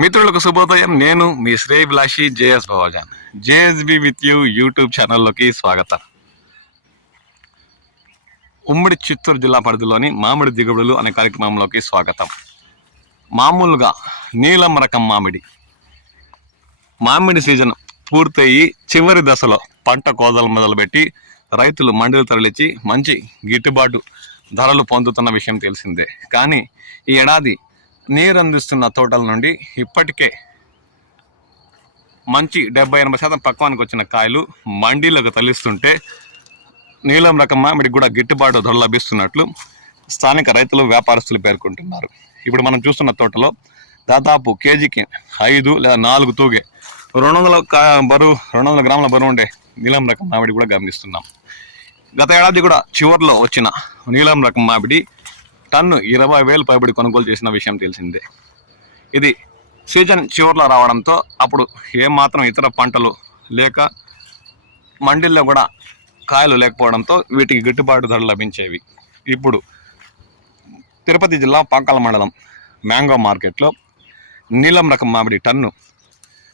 మిత్రులకు శుభోదయం. నేను మీ శ్రేయభిలాషి JS Bhavajan. JSB with you YouTube ఛానల్లోకి స్వాగతం. ఉమ్మడి చిత్తూరు జిల్లా పరిధిలోని మామిడి దిగుబడులు అనే కార్యక్రమంలోకి స్వాగతం. మామూలుగా నీలం రకం మామిడి సీజన్ పూర్తయి చివరి దశలో పంట కోతలు మొదలుపెట్టి రైతులు మండీలు తరలించి మంచి గిట్టుబాటు ధరలు పొందుతున్న విషయం తెలిసిందే. కానీ ఈ ఏడాది నీరు అందిస్తున్న తోటల నుండి ఇప్పటికే మంచి 70-80% పక్వానికి వచ్చిన కాయలు మండీలకు తరలిస్తుంటే నీలం రకం మామిడికి కూడా గిట్టుబాటు ధర లభిస్తున్నట్లు స్థానిక రైతులు వ్యాపారస్తులు పేర్కొంటున్నారు. ఇప్పుడు మనం చూస్తున్న తోటలో దాదాపు కేజీకి 5 లేదా 4 తూగే 200 గ్రాముల బరువు ఉండే నీలం రకం మామిడి కూడా గమనిస్తున్నాం. గత ఏడాది కూడా చివరిలో వచ్చిన నీలం రకం మామిడి టన్ను 20,000 పైబడి కొనుగోలు చేసిన విషయం తెలిసిందే. ఇది సీజన్ చివరిలో రావడంతో అప్పుడు ఏమాత్రం ఇతర పంటలు లేక మండీల్లో కూడా కాయలు లేకపోవడంతో వీటికి గిట్టుబాటు ధరలు లభించేవి. ఇప్పుడు తిరుపతి జిల్లా పాకాల మండలం మ్యాంగో మార్కెట్లో నీలం రకం మామిడి టన్ను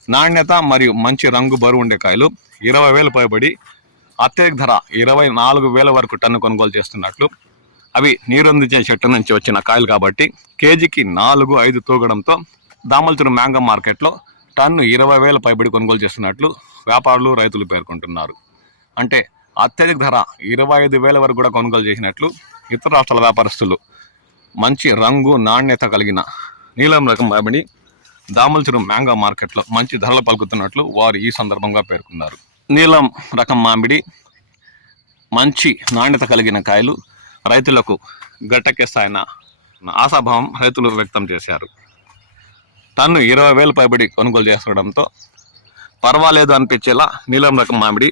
నాణ్యత మరియు మంచి రంగు బరువు ఉండే కాయలు 20,000 పైబడి అత్యధిక ధర 24,000 వరకు టన్ను కొనుగోలు చేస్తున్నట్లు, అవి నీరందించే చెట్టు నుంచి వచ్చిన కాయలు కాబట్టి కేజీకి 4-5 తూగడంతో దామల్చూరు మ్యాంగో మార్కెట్లో టన్ను 20,000 పైబడి కొనుగోలు చేస్తున్నట్లు వ్యాపారులు రైతులు పేర్కొంటున్నారు. అంటే అత్యధిక ధర 25,000 వరకు కూడా కొనుగోలు చేసినట్లు ఇతర రాష్ట్రాల వ్యాపారస్తులు మంచి రంగు నాణ్యత కలిగిన నీలం రకం మామిడి దామల్చూరు మ్యాంగో మార్కెట్లో మంచి ధరలు పలుకుతున్నట్లు వారు ఈ సందర్భంగా పేర్కొన్నారు. నీలం రకం మామిడి మంచి నాణ్యత కలిగిన కాయలు రైతులకు గట్టెక్కిస్తాయన్న ఆశాభావం రైతులు వ్యక్తం చేశారు. టన్ను 20,000 పైబడి కొనుగోలు చేసుకోవడంతో పర్వాలేదు అనిపించేలా నీలం రకం మామిడి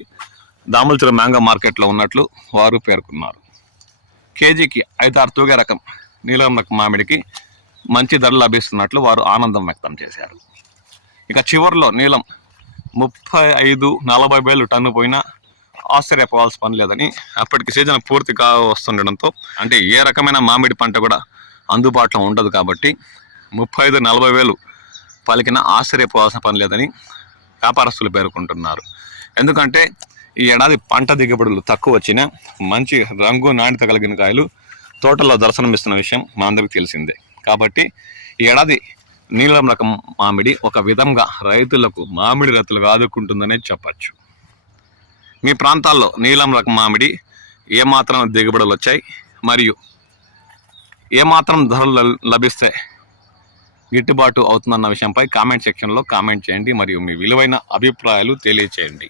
దామల్చూరు మ్యాంగో మార్కెట్లో ఉన్నట్లు వారు పేర్కొన్నారు. కేజీకి 5-6 తూగే రకం నీలం రకం మామిడికి మంచి ధరలు లభిస్తున్నట్లు వారు ఆనందం వ్యక్తం చేశారు. ఇక చివరిలో నీలం 35-40,000 టన్ను పోయినా ఆశ్చర్యపోవాల్సిన పని లేదని, అప్పటికి సీజన్ పూర్తి వస్తుండడంతో అంటే ఏ రకమైన మామిడి పంట కూడా అందుబాటులో ఉండదు కాబట్టి 35-40,000 పలికిన ఆశ్చర్యపోవాల్సిన పని లేదని వ్యాపారస్తులు పేర్కొంటున్నారు. ఎందుకంటే ఈ ఏడాది పంట దిగుబడులు తక్కువ వచ్చినా మంచి రంగు నాణ్యత కలిగిన కాయలు తోటల్లో దర్శనమిస్తున్న విషయం మనందరికీ తెలిసిందే. కాబట్టి ఈ ఏడాది నీలం రకం మామిడి ఒక విధంగా రైతులకు మామిడి రైతులకు ఆదుకుంటుందనే చెప్పచ్చు. మీ ప్రాంతాల్లో నీలం రకం మామిడి ఏమాత్రం దిగుబడులు వచ్చాయి మరియు ఏమాత్రం ధరలు లభిస్తే గిట్టుబాటు అవుతుందన్న విషయంపై కామెంట్ సెక్షన్లో కామెంట్ చేయండి మరియు మీ విలువైన అభిప్రాయాలు తెలియచేయండి.